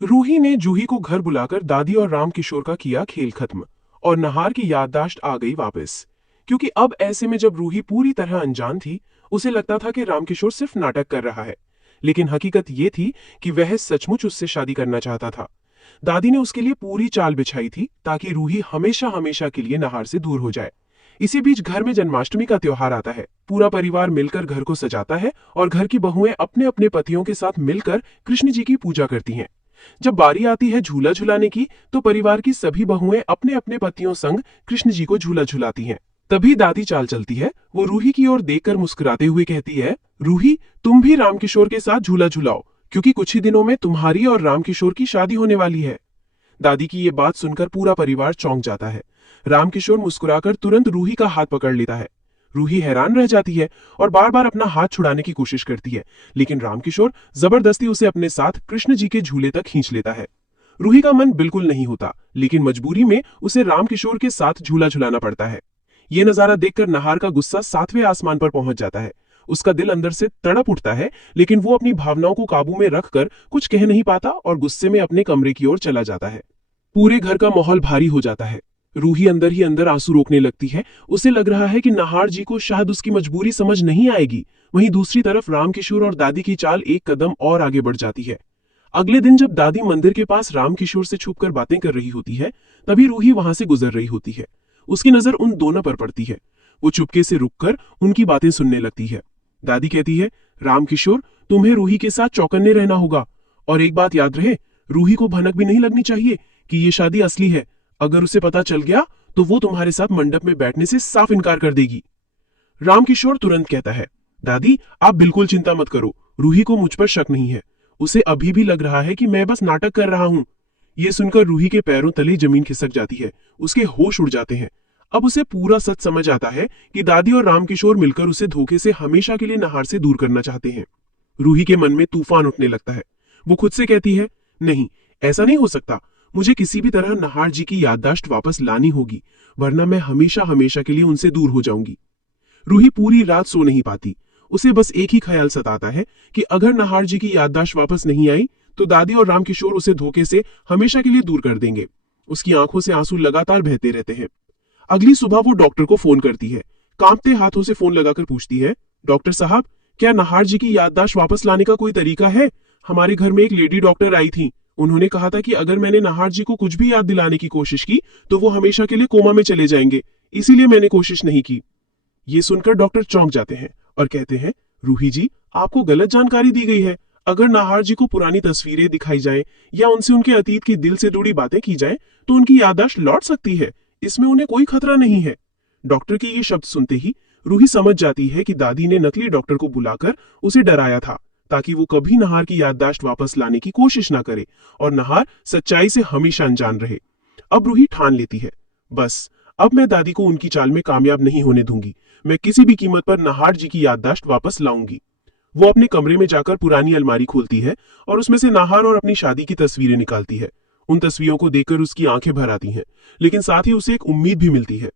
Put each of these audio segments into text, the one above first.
रूही ने जूही को घर बुलाकर दादी और राम किशोर का किया खेल खत्म और नहार की याददाश्त आ गई वापस। क्योंकि अब ऐसे में जब रूही पूरी तरह अनजान थी, उसे लगता था कि राम किशोर सिर्फ नाटक कर रहा है, लेकिन हकीकत ये थी कि वह सचमुच उससे शादी करना चाहता था। दादी ने उसके लिए पूरी चाल बिछाई थी ताकि रूही हमेशा हमेशा के लिए नहार से दूर हो जाए। इसी बीच घर में जन्माष्टमी का त्योहार आता है। पूरा परिवार मिलकर घर को सजाता है और घर की बहुएं अपने अपने पतियों के साथ मिलकर कृष्ण जी की पूजा करती हैं। जब बारी आती है झूला झुलाने की, तो परिवार की सभी बहुएं अपने अपने पतियों संग कृष्ण जी को झूला झुलाती हैं। तभी दादी चाल चलती है। वो रूही की ओर देखकर मुस्कुराते हुए कहती है, रूही, तुम भी रामकिशोर के साथ झूला झुलाओ, क्योंकि कुछ ही दिनों में तुम्हारी और रामकिशोर की शादी होने वाली है। दादी की ये बात सुनकर पूरा परिवार चौंक जाता है। रामकिशोर मुस्कुराकर तुरंत रूही का हाथ पकड़ लेता है। रूही हैरान रह जाती है और बार बार अपना हाथ छुड़ाने की कोशिश करती है, लेकिन रामकिशोर जबरदस्ती उसे अपने साथ कृष्ण जी के झूले तक खींच लेता है। रूही का मन बिल्कुल नहीं होता, लेकिन मजबूरी में उसे रामकिशोर के साथ झूला झुलाना पड़ता है। ये नजारा देखकर नहार का गुस्सा 7वें आसमान पर पहुंच जाता है। उसका दिल अंदर से तड़प उठता है, लेकिन वो अपनी भावनाओं को काबू में रखकर कुछ कह नहीं पाता और गुस्से में अपने कमरे की ओर चला जाता है। पूरे घर का माहौल भारी हो जाता है। रूही अंदर ही अंदर आंसू रोकने लगती है। उसे लग रहा है कि नहार जी को शायद उसकी मजबूरी समझ नहीं आएगी। वहीं दूसरी तरफ रामकिशोर और दादी की चाल एक कदम और आगे बढ़ जाती है। अगले दिन जब दादी मंदिर के पास रामकिशोर से छुपकर बातें कर रही होती है, तभी रूही वहां से गुजर रही होती है। उसकी नजर उन दोनों पर पड़ती है। वो चुपके से रुककर उनकी बातें सुनने लगती है। दादी कहती है, रामकिशोर, तुम्हें रूही के साथ चौकन्ने रहना होगा, और एक बात याद रहे, रूही को भनक भी नहीं लगनी चाहिए कि ये शादी असली है। अगर उसे पता चल गया तो वो तुम्हारे साथ मंडप में बैठने से साफ इनकार कर देगी। रामकिशोर तुरंत कहता है, दादी, आप बिल्कुल चिंता मत करो, रूही को मुझ पर शक नहीं है। उसे अभी भी लग रहा है कि मैं बस नाटक कर रहा हूं। ये सुनकर रूही के पैरों तले जमीन खिसक जाती है। उसके होश उड़ जाते हैं। अब उसे पूरा सच समझ आता है कि दादी और रामकिशोर मिलकर उसे धोखे से हमेशा के लिए नहार से दूर करना चाहते हैं। रूही के मन में तूफान उठने लगता है। वो खुद से कहती है, नहीं, ऐसा नहीं हो सकता। मुझे किसी भी तरह नहार जी की याददाश्त वापस लानी होगी, वरना मैं हमेशा हमेशा के लिए उनसे दूर हो जाऊंगी। रूही पूरी रात सो नहीं पाती। उसे बस एक ही ख्याल सताता है कि अगर नहार जी की याददाश्त वापस नहीं आई तो दादी और रामकिशोर उसे धोखे से हमेशा के लिए दूर कर देंगे। उसकी आंखों से आंसू लगातार बहते रहते हैं। अगली सुबह वो डॉक्टर को फोन करती है। कांपते हाथों से फोन लगाकर पूछती है, डॉक्टर साहब, क्या नहार जी की याददाश्त वापस लाने का कोई तरीका है? हमारे घर में एक लेडी डॉक्टर आई थी। उन्होंने कहा था कि अगर मैंने नहार जी को कुछ भी याद दिलाने की कोशिश की तो वो हमेशा के लिए कोमा में चले जाएंगे, इसीलिए मैंने कोशिश नहीं की। ये सुनकर डॉक्टर चौंक जाते हैं और कहते हैं, रूही जी, आपको गलत जानकारी दी गई है। अगर नाहार जी को पुरानी तस्वीरें दिखाई जाएं या उनसे उनके अतीत की दिल से जुड़ी बातें की जाएं तो उनकी याददाश्त लौट सकती है। इसमें उन्हें कोई खतरा नहीं है। डॉक्टर के ये शब्द सुनते ही रूही समझ जाती है कि दादी ने नकली डॉक्टर को बुलाकर उसे डराया था, ताकि वो कभी नहार की याददाश्त वापस लाने की कोशिश ना करे और नहार सच्चाई से हमेशा अनजान रहे। अब रूही ठान लेती है, बस अब मैं दादी को उनकी चाल में कामयाब नहीं होने दूंगी। मैं किसी भी कीमत पर नहार जी की याददाश्त वापस लाऊंगी। वो अपने कमरे में जाकर पुरानी अलमारी खोलती है और उसमें से नाहार और अपनी शादी की तस्वीरें निकालती है। उन तस्वीरों को देखकर उसकी आंखें भर आती हैं, लेकिन साथ ही उसे एक उम्मीद भी मिलती है।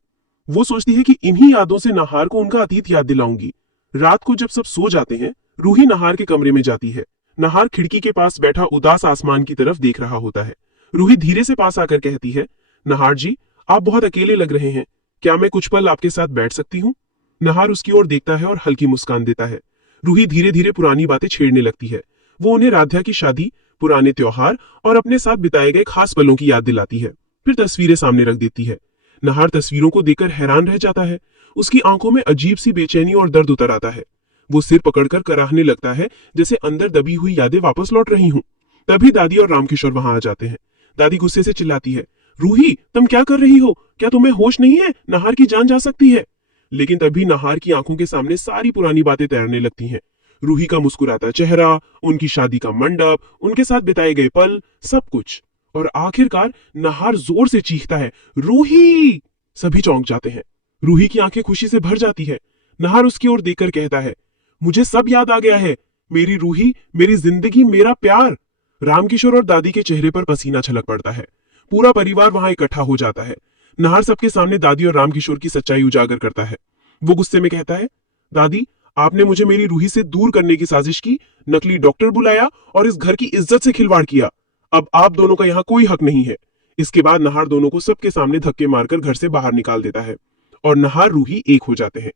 वो सोचती है कि इन्हीं यादों से नाहार को उनका अतीत याद दिलाऊंगी। रात को जब सब सो जाते हैं, रूही नाहार के कमरे में जाती है। नाहार खिड़की के पास बैठा उदास आसमान की तरफ देख रहा होता है। रूही धीरे से पास आकर कहती है, नाहार जी, आप बहुत अकेले लग रहे हैं, क्या मैं कुछ पल आपके साथ बैठ सकती हूँ? नाहार उसकी ओर देखता है और हल्की मुस्कान देता है। रूही धीरे धीरे पुरानी बातें छेड़ने लगती है। वो उन्हें राध्या की शादी, पुराने त्योहार और अपने साथ बिताए गए खास पलों की याद दिलाती है। फिर तस्वीरें सामने रख देती है। नाहार तस्वीरों को देखकर हैरान रह जाता है। उसकी आंखों में अजीब सी बेचैनी और दर्द उतर आता है। वो सिर पकड़कर कराहने लगता है, जैसे अंदर दबी हुई यादें वापस लौट रही हूं। तभी दादी और रामकिशोर वहां आ जाते हैं। दादी गुस्से से चिल्लाती है, रूही, तुम क्या कर रही हो? क्या तुम्हें होश नहीं है? नाहार की जान जा सकती है। लेकिन तभी नाहार की आंखों के सामने सारी पुरानी बातें तैरने लगती हैं। रूही का मुस्कुराता चेहरा, उनकी शादी का मंडप, उनके साथ बिताए गए पल, सब कुछ। और आखिरकार नाहार जोर से चीखता है, रूही! सभी चौंक जाते हैं। रूही की आंखें खुशी से भर जाती है। नाहार उसकी ओर देखकर कहता है, मुझे सब याद आ गया है। मेरी रूही, मेरी जिंदगी, मेरा प्यार। रामकिशोर और दादी के चेहरे पर पसीना छलक पड़ता है। पूरा परिवार वहां इकट्ठा हो जाता है। नाहार सबके सामने दादी और रामकिशोर की सच्चाई उजागर करता है। वो गुस्से में कहता है, दादी, आपने मुझे मेरी रूही से दूर करने की साजिश की, नकली डॉक्टर बुलाया और इस घर की इज्जत से खिलवाड़ किया। अब आप दोनों का यहाँ कोई हक नहीं है। इसके बाद नहार दोनों को सबके सामने धक्के मारकर घर से बाहर निकाल देता है और नहार रूही एक हो जाते हैं।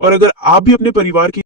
और अगर आप भी अपने परिवार की